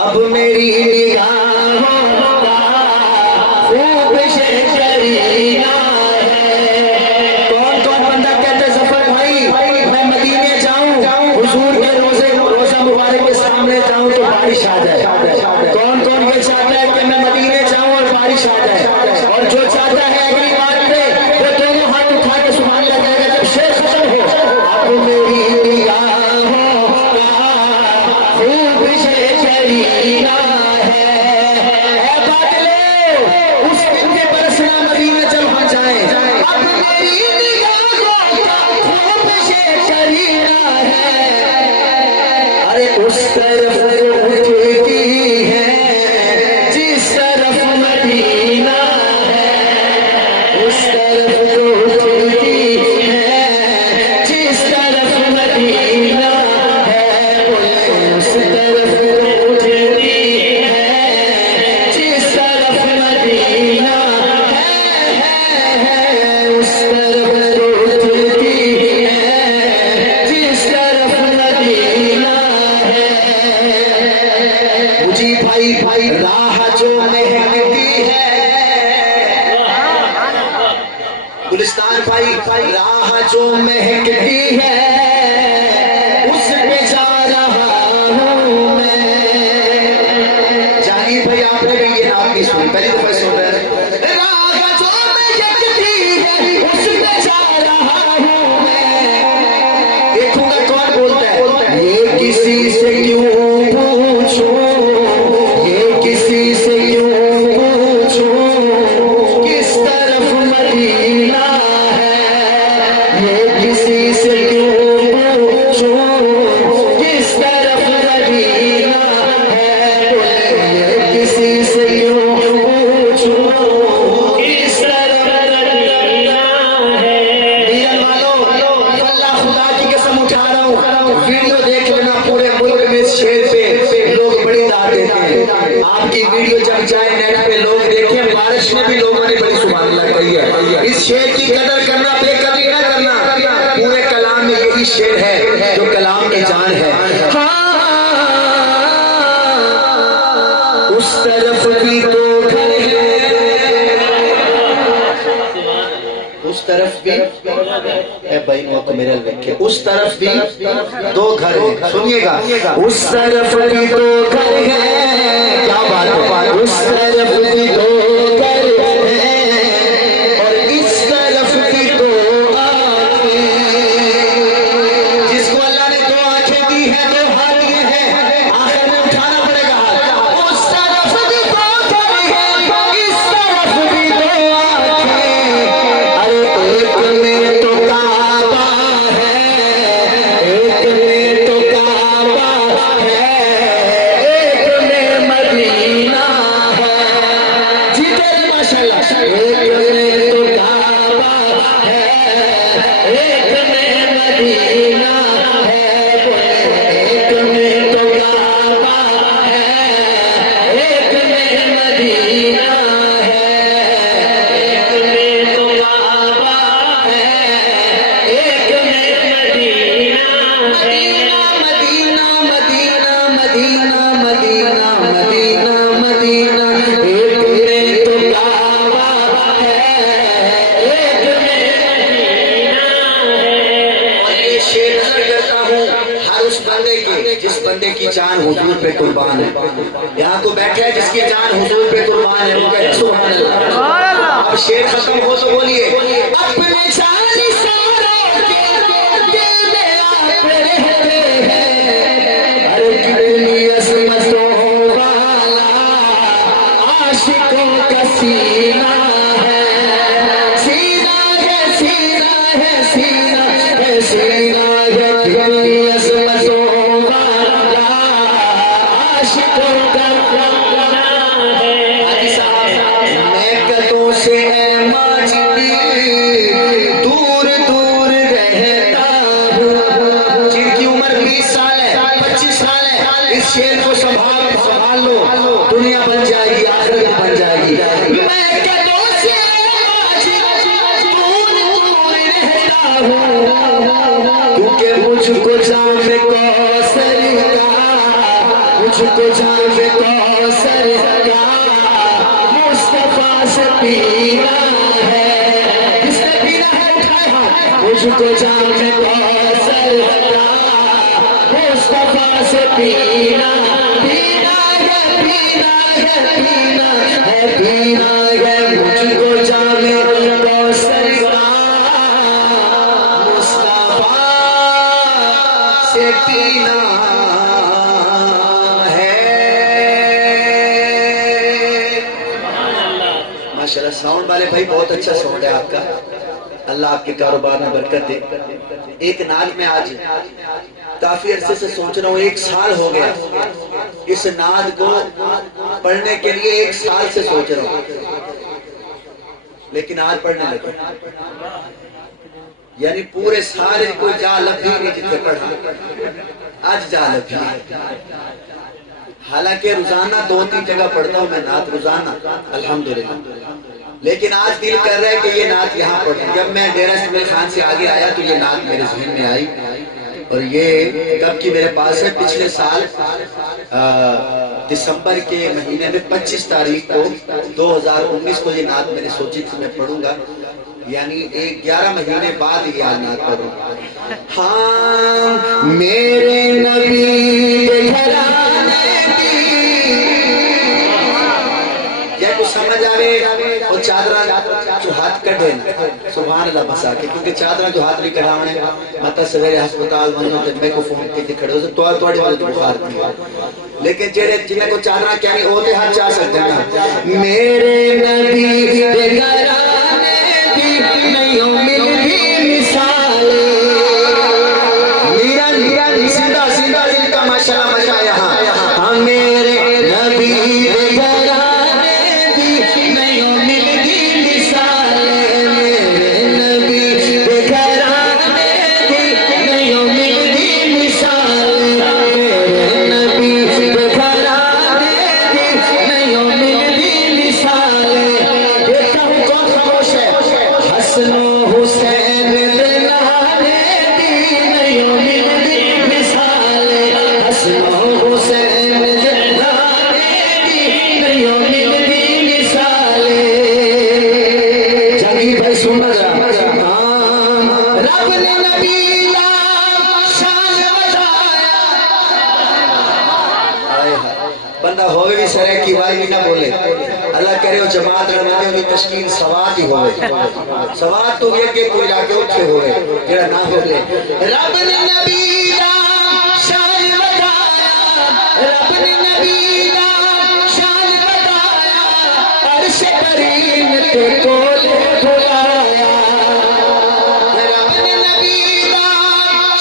अब मेरी निगाहों का खूब से करीना है। कौन कौन बंदा कहते जफर भाई मैं मदीने जाऊं, हुजूर के रोजा मुबारक के सामने जाऊं तो बारिश आ जाए। कौन कौन ये चाहता है कि मैं मदीने जाऊं और बारिश आ जाए? और जो चाहता है अगली बात पे वो दोनों हाथ उठा के सुभान अल्लाह कहेगा जब शेर खत्म हो। अब मेरी निगाहों का खूब से करीना है। उस दिन के बरसना मदीना जब हम जाए। अब मेरी निगाहों का खूब से करीना है। अरे उस तरफ उठती है जिस तरफ मदीना है। उस तरफ उठती है जिस तरफ मदीना है। उस तरफ उठती है जिस तरफ मदीना है। उस तरफ उठती है जिस तरफ मदीना है। मुझे भाई राह जो महकती है, गुलिस्तान भाई राह जो महकती है उस पे जा रहा हूँ मैं। जाहिर भाई आपने भी ये नाम की सुनी, पहली दफा सुन रहे हैं। राह जो महकती है उस पे जा रहा हूँ मैं। देखूंगा कौन बोलता है। ये किसी से क्यों पूछूं, ये किसी से क्यों पूछूं किस तरफ मदीना है। ये किसी से क्यों पूछूं किस तरफ मदीना है। ये किसी से क्यों पूछूं किस तरफ मदीना है। मेरा मानो अल्लाह खुदा की कसम उठा रहा हूँ, वीडियो देख लेना। पूरे मुल्क में शेर पे लोग बड़ी दाद देते हैं। आपकी वीडियो जब जाए नेट पे लोग देखें, बारिश में भी लोगों ने बड़ी सुभान अल्लाह कही है। इस शेर की कदर करना, बेकदरी ना करना। पूरे कलाम में यही शेर है जो कलाम में जान है। हाँ, उस तरफ भी तो घर है, उस तरफ भी भाई को मेरे देखे, उस तरफ भी दो घर है। सुनिएगा, उस तरफ भी दो घर है। क्या बात है, उस तरफ भी दो घर है और इस तरफ भी दो आंखें। जिसको अल्लाह ने दो आंखें दी है, दो हाथ दिए हैं, आखिर में उठाना पड़ेगा। उस तरफ भी दो घर है, इस तरफ भी दो आंखें। अरे एक में तो काबा है, एक में तो काबा है, एक में मदीना है। जिधर माशाल्लाह एक में तो काबा है, एक में मदीना है। एक में तो काबा है, एक में मदीना है। एक में तो काबा है, एक में मदीना है। Medina Medina Medina Medina Medina Medina. एक में तो काबा है, एक में मदीना है। और ये शेर नजर करता हूँ हर उस बंदे की जिस बंदे की जान हुजूर पे कुर्बान है। यहाँ को बैठे हैं जिसकी जान हुजूर पे कुर्बान है, वो कहते सुभान अल्लाह। अब शेर खत्म हो तो बोलिए, अपने जान सारा दिल में आप रहते हैं। अरे कितनी अज़मतों वाला आशिकों का सीना है। सीना है, सीना है, सीना है, सीना है। कितनी अज़मतों वाला आशिकों का सीना है। मैं कदों से दूर दूर रहता हूँ। जिनकी उम्र 20 साल है, 25 साल है, इस शेर को संभाल लो, दुनिया बन जाएगी, आखिरत बन जाएगी। मैं कदों से दूर दूर रहता हूँ क्योंकि मुझको जाने को सरिया, मुझको जाने मुझको जामे कौसर का मुस्तफा से पीना पीना है पीना है पीना है पीना है मुझको जामे कौसर का मुस्तफा से पीना माशाल्लाह। साउंड वाले भाई बहुत अच्छा साउंड है आपका, अल्लाह आपके कारोबार में बरकत दे। एक नात में आज काफी अरसे से सोच रहा हूँ, 1 साल हो गया इस नाद को पढ़ने के लिए, 1 साल से सोच रहा हूँ, लेकिन आज पढ़ने लगे। यानी पूरे साल कोई जा लफ्ज़ नहीं जितने पढ़ा, आज जा लफ्ज़। हालांकि रोजाना 2-3 जगह पढ़ता हूँ मैं नात रोजाना अल्हम्दुलिल्लाह, लेकिन आज दिल कर रहा है कि ये नात यहाँ पढ़ूं। जब मैं डेरा इस्माइल खान से आगे आया तो ये नात मेरे ज़हन में आई, और ये कब की मेरे पास है, पिछले साल दिसंबर के महीने में 25 तारीख को 2019 को ये नात मैंने सोची थी मैं पढ़ूंगा, यानी 11 महीने बाद ये आज नात पढ़ूंगा। हाँ मेरे नबी घराने की, क्या कुछ समझ आवे और चादरा जो हाथ कटे ना सुभान अल्लाह बसा के, क्योंकि चादरा जो हाथ नहीं कढ़ावने मत सवेरे अस्पताल वनो ते मैं को फोन के खड़े हो तो तोड़े वाले बुखार थी, लेकिन जेड़े जिन्हें को चादरा क्या नहीं होते हाथ चा सकते ना। मेरे नबी दे घराने की नहीं मिलती मिसालें, मीरा सीधा सीधा इनका माशाल्लाह मजा यहाँ। हाँ मेरे नबी दे घराने की नहीं मिलती मिसालें, मेरे नबी दे घराने की नहीं मिलती मिसालें, मेरे नबी दे घराने की नहीं मिलती मिसालें। देखता हूँ कौन खुश है, हसनो हुसैन दिलाने की नहीं मिलती मिसालें, हसनो हुसैन दिलाने की नहीं मिलती मिसालें। जगी भाई सुन रहा, रब ने नबी शान बताया, बंदा होवे भी सरे की वाई भी ना बोले, अल्लाह करे हो जमात रमने की तश्कील सवात ही होवे, सवात तो ये के कोई लाके उठे होवे जेड़ा ना बोले। रब ने नबी शान बताया, रब ने नबी शान बताया, अर्श करीम ते कोले बुलाया, रब ने नबी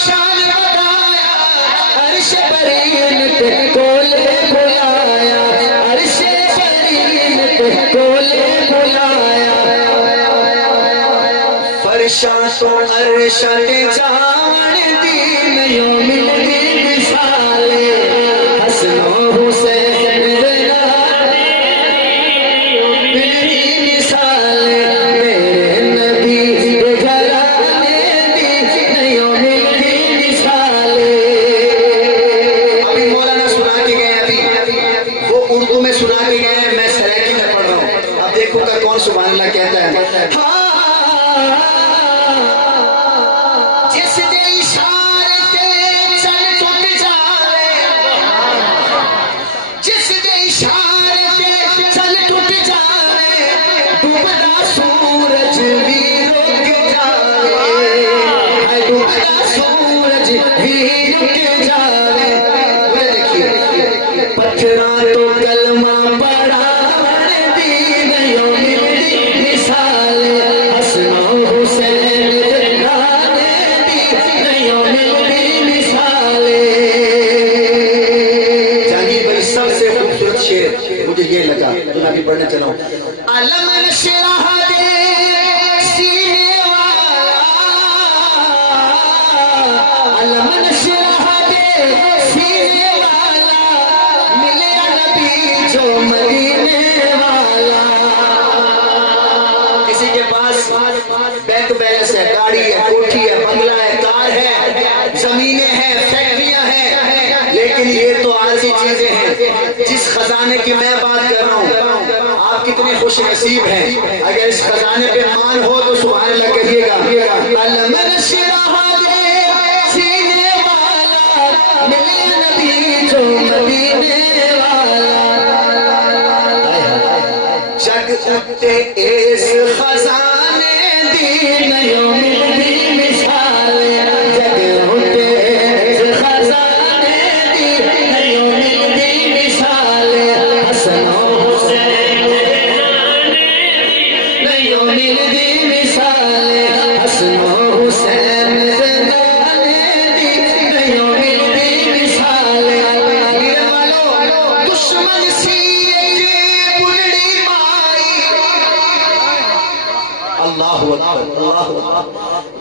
शान बताया, अर्श करीम ते कोले बुलाया, अर्श करीम ते कोले बुलाया। फरशा तो अर्श ते जान दी नहीं मिलती मिसालें, हसनो हुसैन दिलाने मिलती मिसालें, मेरे नबी दे घराने की नहीं मिलती मिसालें। अभी मौलाना सुना के गए, अभी वो उर्दू में सुना के गए, मैं सराइकी में पढ़ रहा हूँ। अब देखो का कौन सुभान अल्लाह कहता है। हाँ जिसके इशारे से चल टूट जावे, जिसके इशारे से चल टूट जावे, डूबता सूरज भी रुक जावे, डूबता सूरज भी रुक जावे। देखिए पत्थरा तो कलमा पढ़ावन दी नहीं मिलती मिसालें, हसनो हुसैन दिलाने की नहीं मिलती मिसालें। जानिए भाई सबसे खूबसूरत शेर मुझे ये लगा जो मैं अभी पढ़ने चला हूँ। अलम नशरह दे सीने वाला, अलम नशरह दे सीने वाला, मिले नबी जो मदीने वाला। किसी के पास बैंक बैलेंस है, गाड़ी है, कोठी है, बंगला है, कार है, जमीनें हैं, फैक्ट्रियां हैं, लेकिन ये तो आलसी चीजें हैं। जिस खजाने की मैं बात कर रहा हूँ, आपके कितने खुश नसीब हैं। अगर इस खजाने पे मान हो तो सुभान अल्लाह करिएगा। सीने वाला मिले नबी जो मदीने वाला, जग उठते इस खजाने दी नहीं मिलती मिसाल, जग उठते इस खजाने दी नहीं मिलती मिसाल, हसन हुसैन नहीं मिलती मिसाल, हसन हुसैन दी नहीं मिलती मिसाल। दुश्मन सी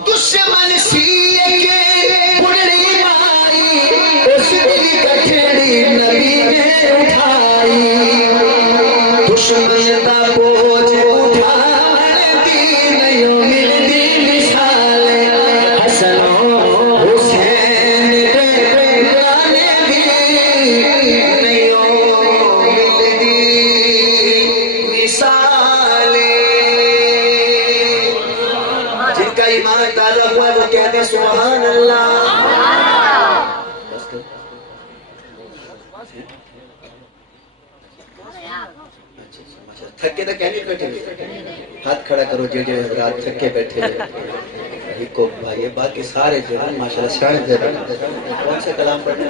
दुश्मन सी के बुढ़ी माई उसकी कठड़ी नबी ने उठाई, दुश्मन का बोझ उठाती नहीं मिलती मिसाल, हसन हुसैन गाने दी नहीं मिलती मिसाल। जिनका ईमान ताज़ा हुआ वो कहते हैं सुभान अल्लाह। थके तो कहने बैठे, हाथ खड़ा करो जे रात थके बैठे को भाई, बाकी सारे जो है माशाल्लाह शायद कौन से कलाम पढ़ने।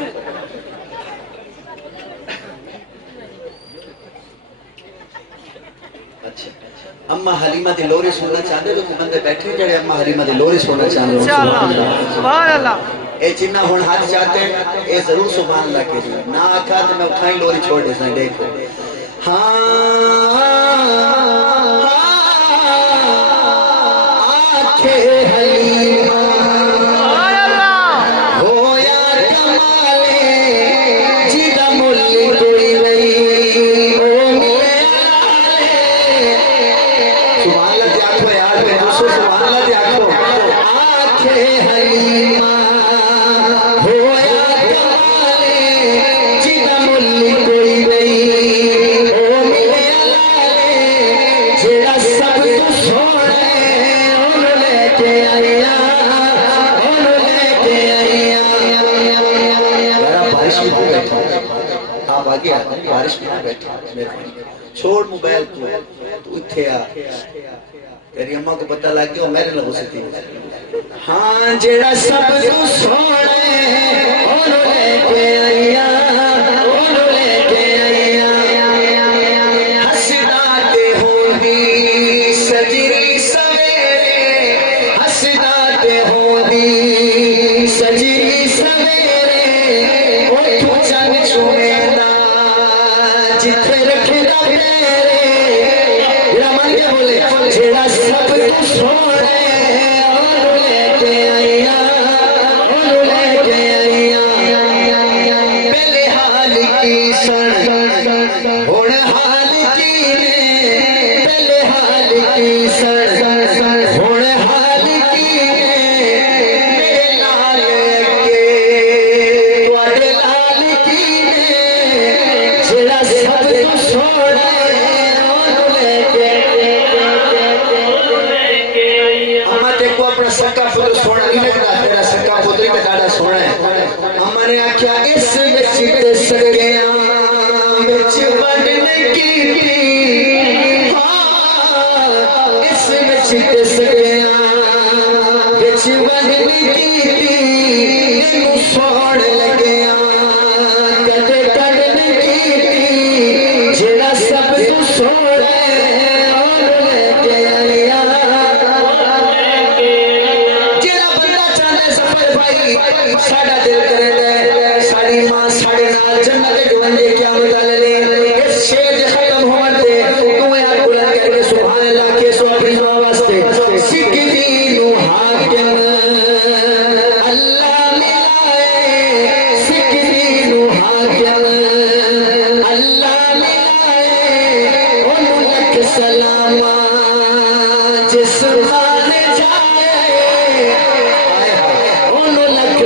अच्छा, अम्मा हलीमा दी लोरी सुनना चाहते हो तो बंदे बैठे जड़े अम्मा हलीमा दी लोरी सुनना चाहते हो सुभान अल्लाह। ए जिन्ना हुन हाथ जाते हैं ए जरूर सुभान अल्लाह के ना आखा तो मैं उठाई लोरी छोड़ दे सा। देखो हाँ आखे हलीमा होया कमाले जिदा मुल्ली कोई रही बारिश में बैठे छोड़ मोबाइल को तू इथे आ, तेरी अम्मा को पता लग गया मेरे लगो से थी। हाँ जेड़ा सब तू सोने ओनो लेके आया, ओनो लेके आया, हसदा ते होंदी सजरी सवेरे, हसदा ते होंदी सजरी सवेरे, ओ तू चन चुमेदा जिथे रखेदा तेरे रमन के बोले जेड़ा सब सोने और लेके आया, और लेके आया। पहले हाल की सण हुण हाल की ने, पहले हाल की सण हुण हाल की ने, मेरे लाल के तुहाडे लाल की ने जेड़ा सब सोने और लेके। अम्मा देखो अपना सक्का पुत्र सोना नहीं लगता, तेरा सक्का पुत्र ही बेटा सोना है। अम्मा ने आख्या इस विच ते सकिया विच वंडने की, इस विच ते सकिया विच वंडने की, इनू सोण लगिया कदे कड़ने की, जेड़ा सब तू सोने और लेके आया। साडा दिल करे साड़ी मां साढ़े नाल जन्नत दे जवंजे क्या बदल ले इस शेर दे खत्म होवन दे तू यार बुलंद करके सुभान अल्लाह के सो अपनी मां वास्ते सिख दीनु हाकिम अल्लाह मिलाए, सिख दीनु हाकिम अल्लाह मिलाए, ओनु लख सलामा जिस माने जाए,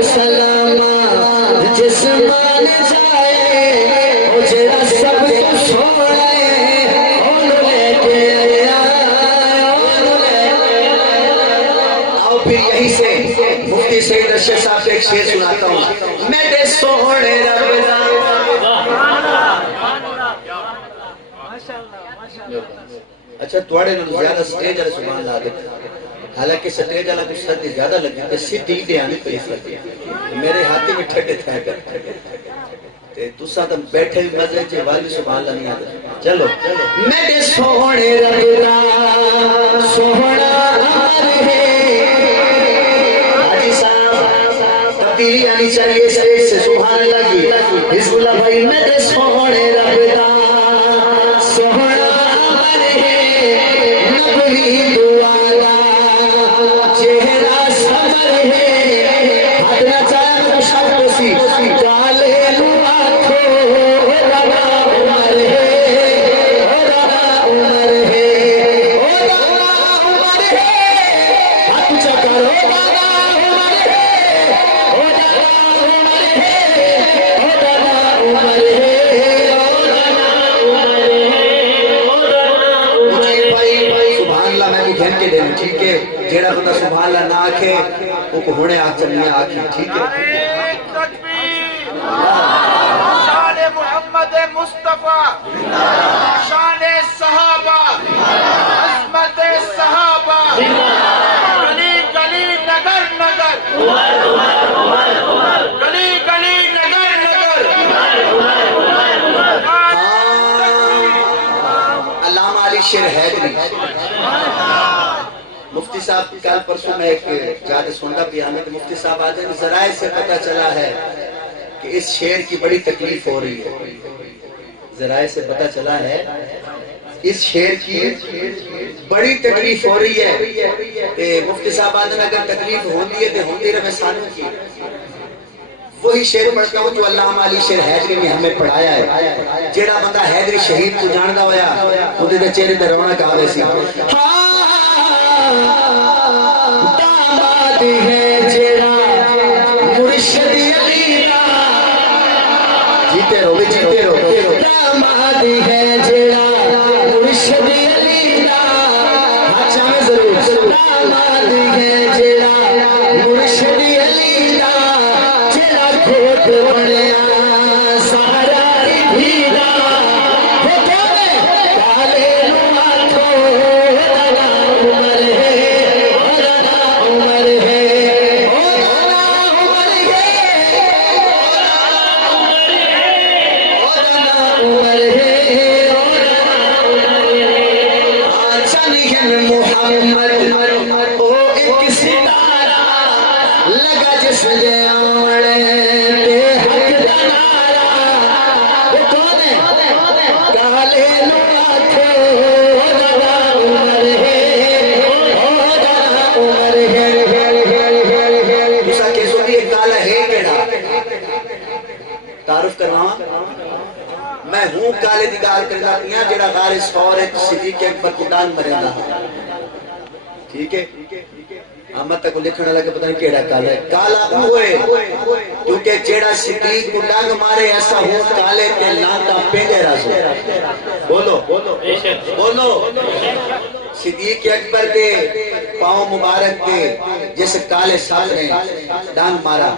सलामा जिस मान जाए, जेड़ा सब तू सोने ओनु ले एक शेर सुनाता हूँ। मेरे सोने रब दा। अच्छा थोड़े नाल ज्यादा स्टेज वाले सुभान अल्लाह दे, हालांकि स्टेज वाला कुछ सर्दी ज्यादा लगी ते सीधी ते आनी पई सर्दी मेरे हाथ में ठंडे थे ते तुसा तो बैठे भी मजे च वाली सुभान अल्लाह नहीं आता। चलो मेरे सोने रब दा सोहना अमर है। हाजी साहब तब्दीली आनी चाहिए स्टेज से सुभान अल्लाह की। हिजबुल्लाह भाई मेरे सोने रब दा सोहना अमर है। नबी दुआला चेहरा समर है। हाथ ना चाहे तो शब्द सी काले लुआ खो रवा उमर है। ओ रवा उमर है। ओ रवा उमर है। हाथ ऊंचा करो रवा उमर है। ओ रवा उमर है। ओ रवा उमर है। ओ रवा उमर है। ओ रवा उमर भाई सुभान अल्लाह मैं भी घेर के दे ठीक है। जेड़ा बंदा सुभान अल्लाह ना आखे वो को होने आ चलने आखे ठीक है। शान मोहम्मद मुस्तफा शान सहाबा अज़मत सहाबा गली गली नगर नगर गली गली नगर नगर। अल्लामा अली शेर हैदरी मुफ्ती साहब कल परसों में एक ज्यादा सुनता भी हमें तो मुफ्ती साहब आज जराए से पता चला है कि इस शेर की बड़ी तकलीफ हो रही है। जराए से पता चला है इस शेर की बड़ी तकलीफ हो रही है। मुफ्ती साहब आज अगर तकलीफ होती है तो होती रहे सानू की वही शेर पढ़ता हूँ जो अल्लामा अली शेर हैदरी ने हमें पढ़ाया है। जेड़ा बंदा हैदरी शहीद को जानता होया उहदे दे चेहरे ते रौनक आ रही सी। दामाद है जेड़ा मुर्शिद अली दा जीते रहो दामाद है जेड़ा मुर्शिद अली दा अच्छा में जरूर दामाद है जेड़ा मुर्शिद अली दा जेड़ा खोट बनया सारा हीरा हो जावे काले माथो रवा उमर है। रवा उमर है। रवा उमर है। रवा उमर है। मोहम्मद ओ एक सितारा लगा जिस आने ते हक दा नारा। वो कौन है? काले माथे रवा उमर है। रवा उमर है। दूसरा केसो भी एक काला है केड़ा तारुफ करवावा मैं हूं काले दी गाल करदा पिया जेड़ा वारिस फौर सिद्दीक अकबर को दान मरेगा ठीक है। अहमद तक लिखने लगे पता नहीं केड़ा काला है। काला हुए क्योंकि जेड़ा सिद्दीक को डांग मारे ऐसा हो काले के लाता पेंदे रासो। बोलो बोलो बोलो सिद्दीक अकबर के पांव मुबारक के जिस काले साथ ने डांग मारा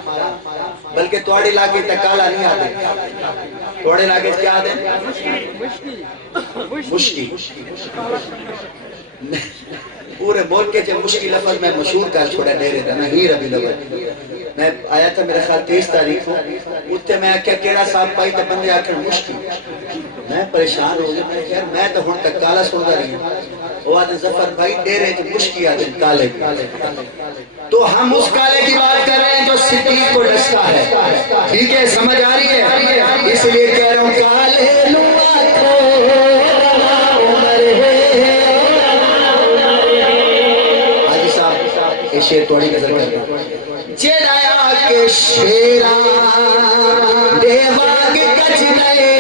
बल्कि तोड़े लागे तक काला नहीं आते। तोड़े लागे क्या आते? मुश्किल पूरे मुल्क के जब मुश्किल लफ्ज में मशहूर कर छोड़ा डेरे था ना ही रबी लफ्ज मैं आया था मेरा ख्याल 23 तारीख को उत्ते मैं क्या केड़ा साहब पाई तो बंदे आखिर मुश्किल मैं परेशान हो गया। मैं खैर मैं तो हुन तक काला सुनता रही वो आदमी जफर भाई डेरे तो मुश्किल आदमी काले तो हम उस काले की बात कर रहे हैं जो सिद्दीक को डसता है ठीक है। समझ आ रही है इसलिए कह रहा हूँ काले लुआ को रवा उमर है। शेर थोड़ी नजर कर जेड़ाया के शेरा देवाग गज नए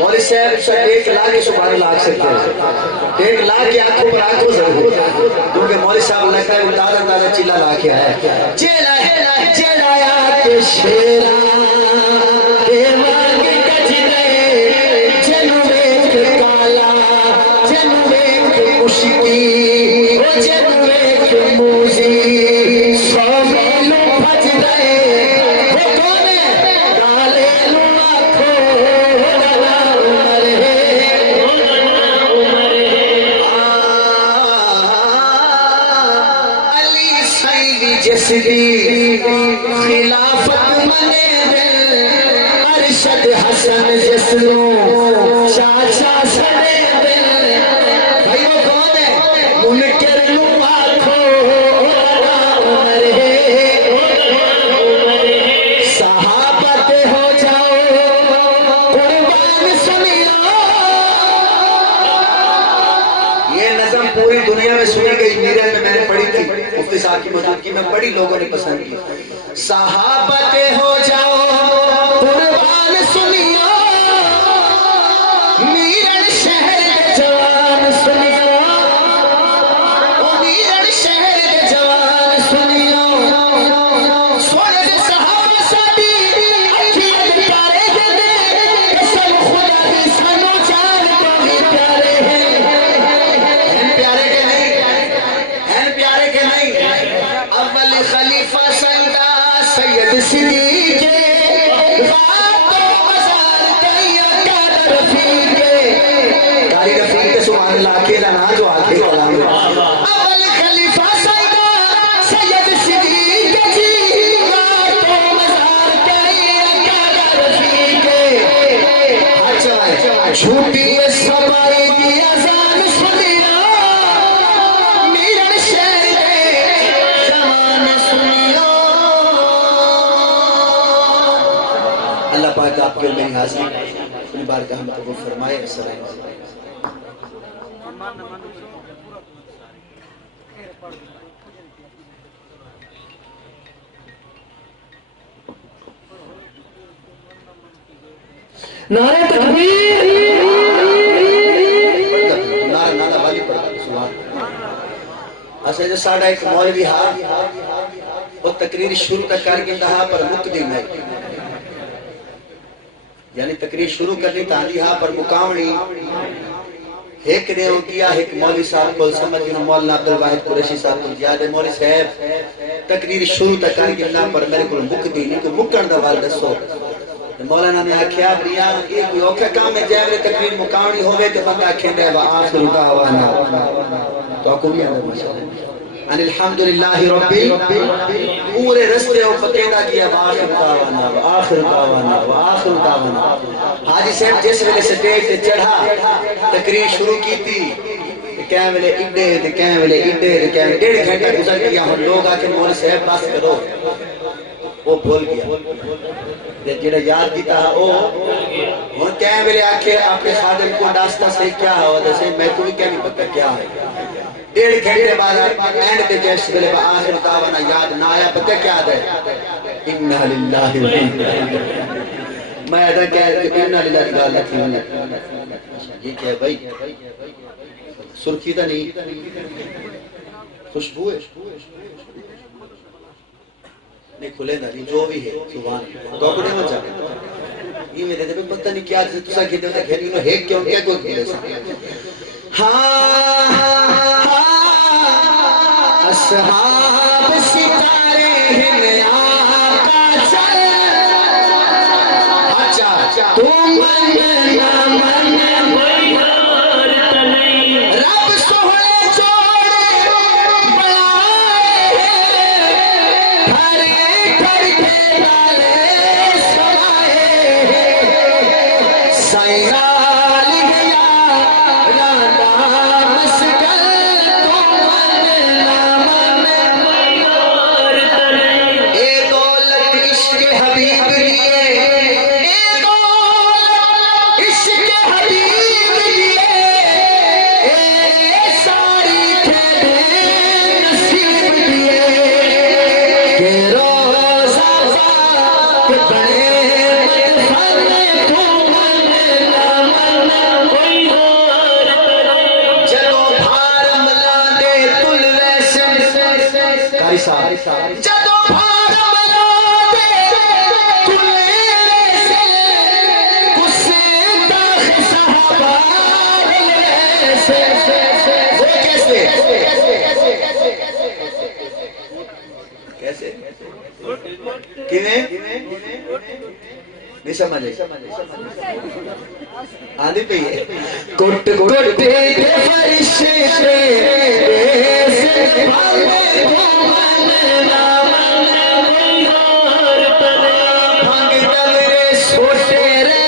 मौलवी साहब एक लाख के सुभान अल्लाह सकते हैं 1 लाख की आंखों पर आंखों जरूर क्योंकि मौलवी साहब लगता है अंदाजा अंदाजा चिल्ला ला के आया जेड़ाया के शेरा देवाग गज नए जनवे के काला जनवे के मुश्किल जनवे के मुजी हसन जसनो चाचा सड़े दिल भाई वो कौन है मुनकर नु आखो उमर है सहाबत हो जाओ कुर्बान सुनियो। ये नज़म पूरी दुनिया में सुनी गई, मीरन में मैंने पढ़ी थी, मुफ्ती साहब की मौजूदगी में बड़ी लोगों ने पसंद की। सहाबत हो जाओ कुर्बान सुनियो, मीरन शहर जवान सुनियो, मीरन शहर जवान सुनियो। स्वर्ग सहाब साडी अखियां प्यारे दे कसम खुदा दी सानू जान तो भी प्यारे हैं प्यारे के नहीं हैं प्यारे के नहीं। अव्वल खलीफा सैयदा सैयद सिद्दीक़ सुभान अल्लाह अकेला ना जो आगे कलाम अव्वल खलीफा सैयदा सैयद सिद्दीक़ जी तो मज़ार के अच्छा झूठी सवाई दी अज़ान सुनियो, मीरन शहर जवान सुनियो। अल्लाह पाक आपके मेरी हाज़िरी अपनी बारगाह में कबूल फरमाए। अस्सलाम वालेकुम। नारे तकबीर नारा नारा वाली पढ़ा सुभान। असल जो साडा एक मौलवी हा वो तकरीर शुरू तक कर गिंदा हा पर मुकदी नहीं, यानी तकरीर शुरू करनी तांदी हा पर मुकामणी एक ने हो किया। एक मौलवी साहब को समझ गिनो मौलाना अब्दुल वाहिद कुरैशी साहब को याद है मौलवी साहब तकरीर शुरू तक कर गिंदा पर मेरे को मुकदी नहीं, को मुकण दा वाल दसो। मौलाना ने आख्या प्रिया ये कोई औखा काम है जैसे तकरीर मुकामणी होवे ते बंदा आखेंदे वा आखिर दावाना तो को भी आंदा माशाअल्लाह अल्हम्दुलिल्लाह रब्बिल पूरे रास्ते ओ पतेंदा किया वा आखिर दावाना वा आखिर दावाना वा आखिर दावाना। हाजी साहब जिस वेले स्टेज पे चढ़ा तकरीर शुरू की थी क्या वेले इड्डे ते क्या वेले इड्डे ते क्या 1.5 घंटा गुजर गया। हम लोग आके मौलवी साहब बस करो, वो भूल गया जेड़ा याद किया ओ हुन क्या वेले आके आपके खादिम को नाश्ता से क्या हो जैसे मैं तुम्हें क्या नहीं पता क्या है। 1.5 घंटे बाद एंड पे जिस वेले आखिर दावाना याद ना आया पता क्या है इन्ना लिल्लाहि व इन्ना इलैहि। मैं अदा क्या इन्ना लिल्लाहि गाल थी ये क्या भाई सुर्खी तो नहीं खुशबू है नहीं खुले ना जो भी है सुभान डॉक्टर मत जा ये मेरे दे पता नहीं क्या तुसा खेदे तो खेली नो है क्यों क्या कोई खेले हां असहाब सितारे हैं आका चल अच्छा तुम मन ना मन रब सोहले छोड़े बनाए हर नहीं समझे आने पे कोट कोट फरिश्ते भांग डलरे सोटे रे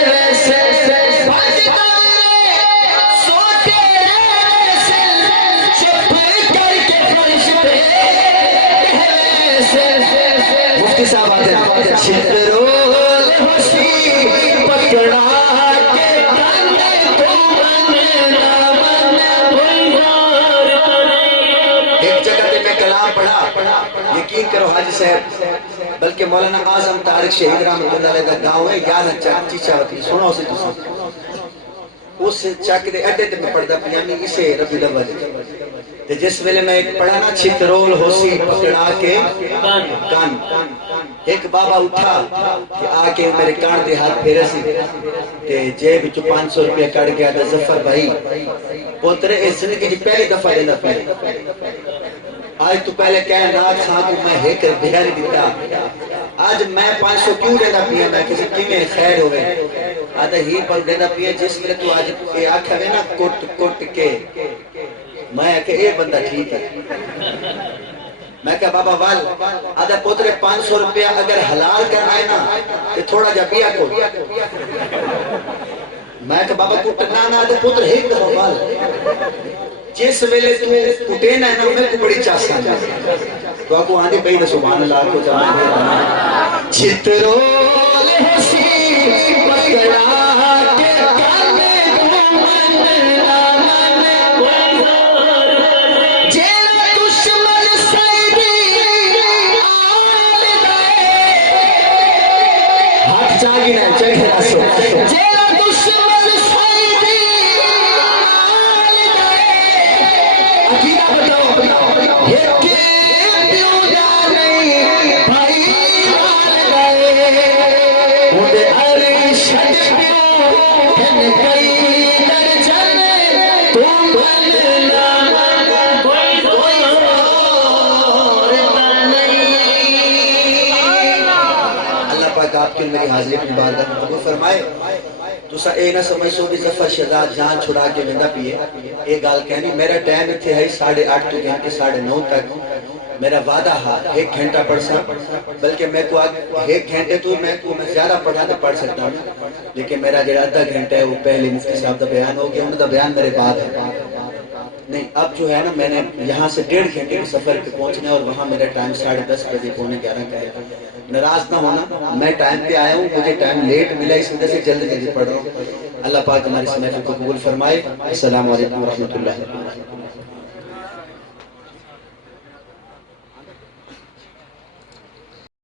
साहब बल्कि मौलाना आजम तारिक शहीद रहमतुल्लाह अलैह का गांव है याद चीचा वती सुनो उसे उस चक दे अड्डे ते मैं पढ़दा पियामी इसे रबी दवा ते जिस वेले मैं एक पढ़ा ना छितरोल होसी पकड़ा के कान एक बाबा उठा कि आके मेरे कान दे हाथ फेरे सी ते जेब विच 500 रुपया कट गया ते जफर भाई पोतरे इस जिंदगी दी पहली दफा देना पे आज तू पहले कह ना खा को मैं एक रुपया नहीं दिता आज मैं 500 क्यों देना पिया मैं किसी किवें खैर होवे आधा ही पर देना पिया जिस वेले तू आज ये आखे ना कुट कुट के मैं के ये बंदा ठीक है मैं क्या बाबा वाल आधा पुत्र 500 रुपया अगर हलाल करना है ना तो थोड़ा जा पिया को मैं क्या बाबा कुटना ना आधा पुत्र एक दफा वाल जिस वेले तू कुटे ना ना मैं को बड़ी चासा तो आपको आंधी पई ना सुभान अल्लाह को जमा चित्रोल हसी पकड़ा के आपकी मेरी हाजिरी की बारगाह में कबूल फरमाए तुसा ए ना समझो कि जफर शहजाद जान छुड़ा के वेंदा पिए ए गाल कहनी मेरा टाइम इथे है 8:30 तो घंटे 9:30 तक मेरा वादा है 1 घंटा पढ़ सकता बल्कि मैं को 1 घंटे तो मैं ज्यादा पढ़ा तो पढ़ सकता हूं लेकिन मेरा जो आधा घंटा है वो पहले मुफ्ती साहब का बयान हो गया उनका बयान मेरे बाद है नहीं अब जो है ना मैंने यहाँ से 1.5 घंटे के सफर पे पहुंचना है और वहाँ मेरा टाइम 10:30 बजे 11:45 का है नाराज ना होना मैं टाइम पे आया हूँ मुझे टाइम लेट मिला इस वजह से जल्दी पढ़ रहा हूँ अल्लाह पाक हमारी समझ को कबूल फरमाए अस्सलाम वालेकुम व रहमतुल्लाह।